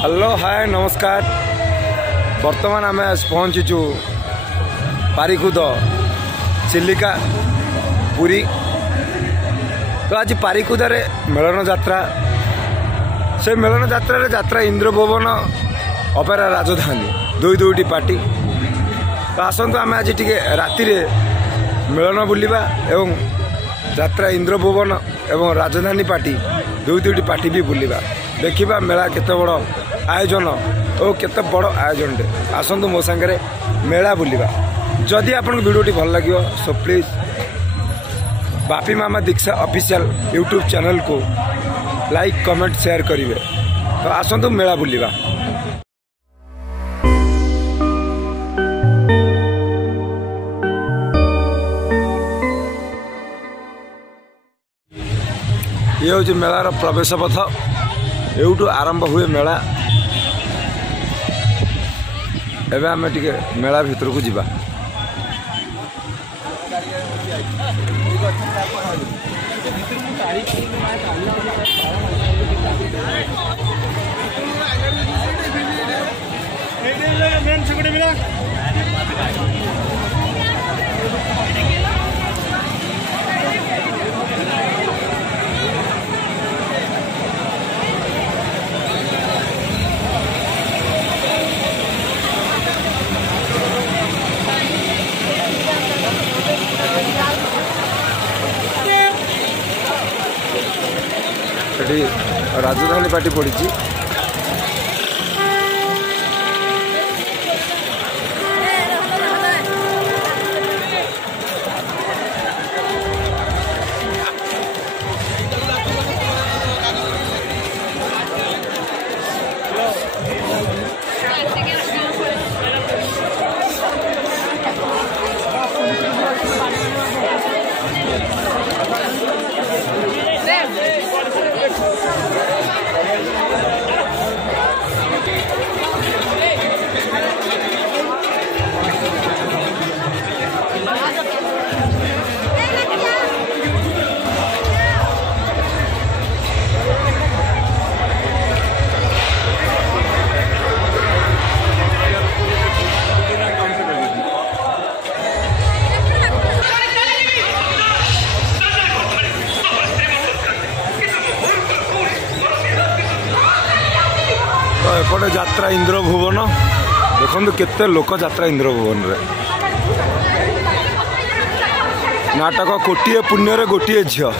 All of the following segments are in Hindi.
हेलो हाय नमस्कार। बर्तमान आम पहुँचीचु पारिकुद चिलिका पुरी। तो आज पारिकुद मेलन यात्रा से मेलन यात्रा इंद्रभुवन अपेरा राजधानी दुईटी पार्टी। तो आसतु आम आज टे राति मेलन बुलवा एवं यात्रा इंद्रभुवन एवं राजधानी पार्टी दुईटी पार्टी भी बुलवा देखा मेला केते बड़ आयोजन और केते बड़ आयोजन। आसतु मो सांगे मेला बुलवा। जदि आपन वीडियोटी भल लगे सो please Bapi Mama Diksha official YouTube channel को लाइक कमेंट शेयर करेंगे। तो आसतु मेला बुलवा। ये हूँ मेलार प्रवेश पथ। एवटू आरंभ हुए मेला। एवं आम टे मेला भितर को जीवा। राजधानी पार्टी पड़ी। एपटे यात्रा इंद्रभुवन देखो केते लोक यात्रा इंद्रभुवन रे। नाटक कोटिए पुण्य रे गोटिए झियो।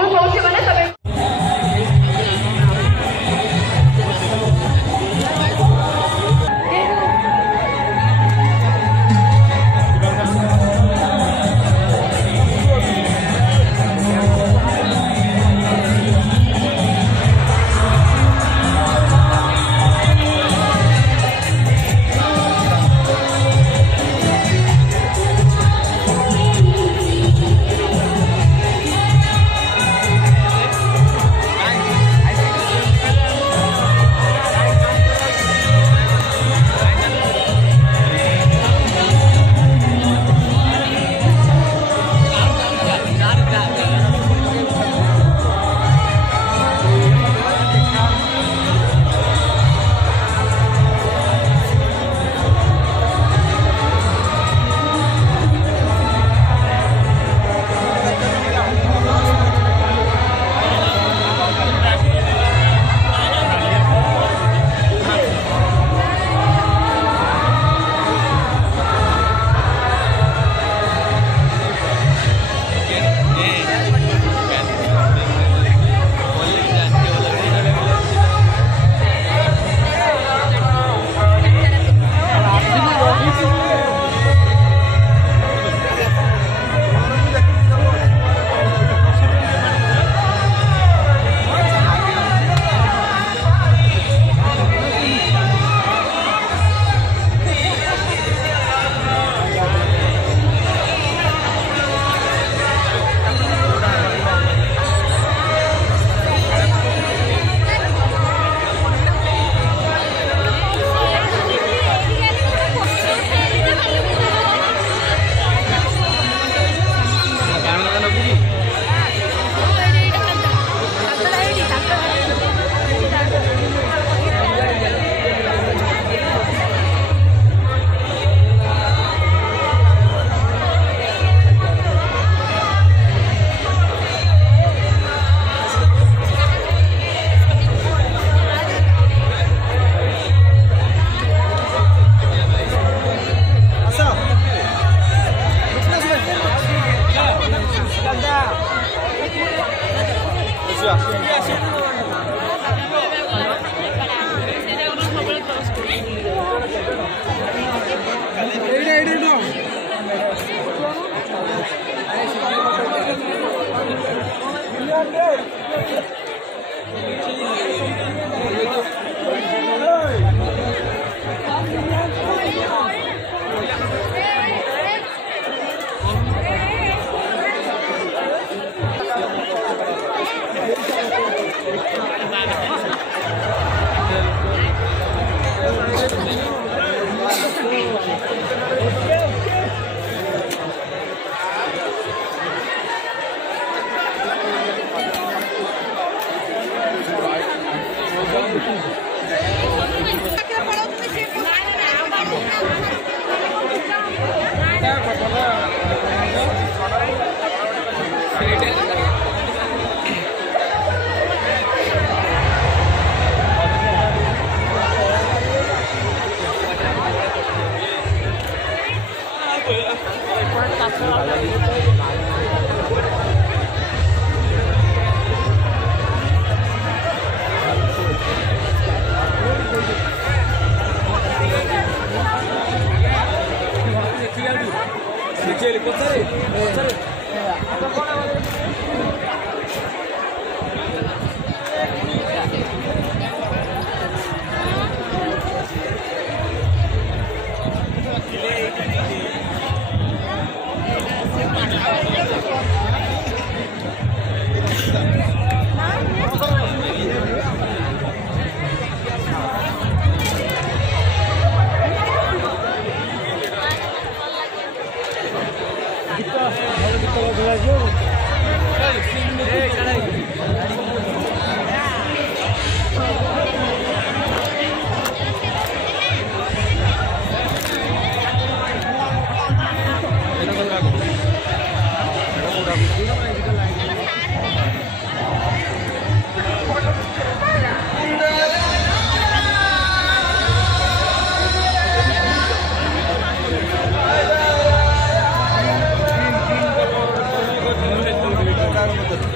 ମୁଁ କହୁଛି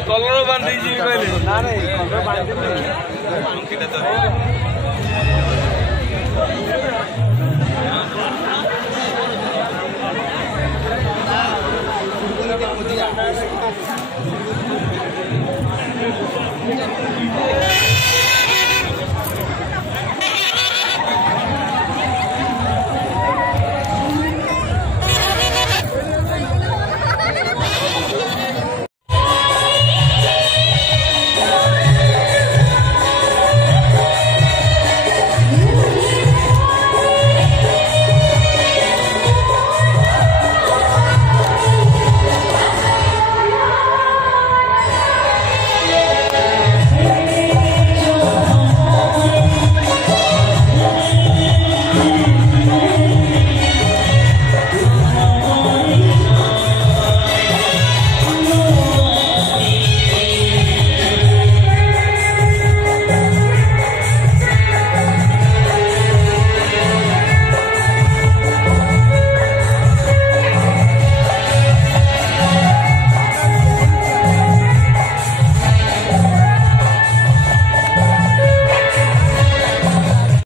कलर बांधी जी पहले ना नहीं कलर बांधी नहीं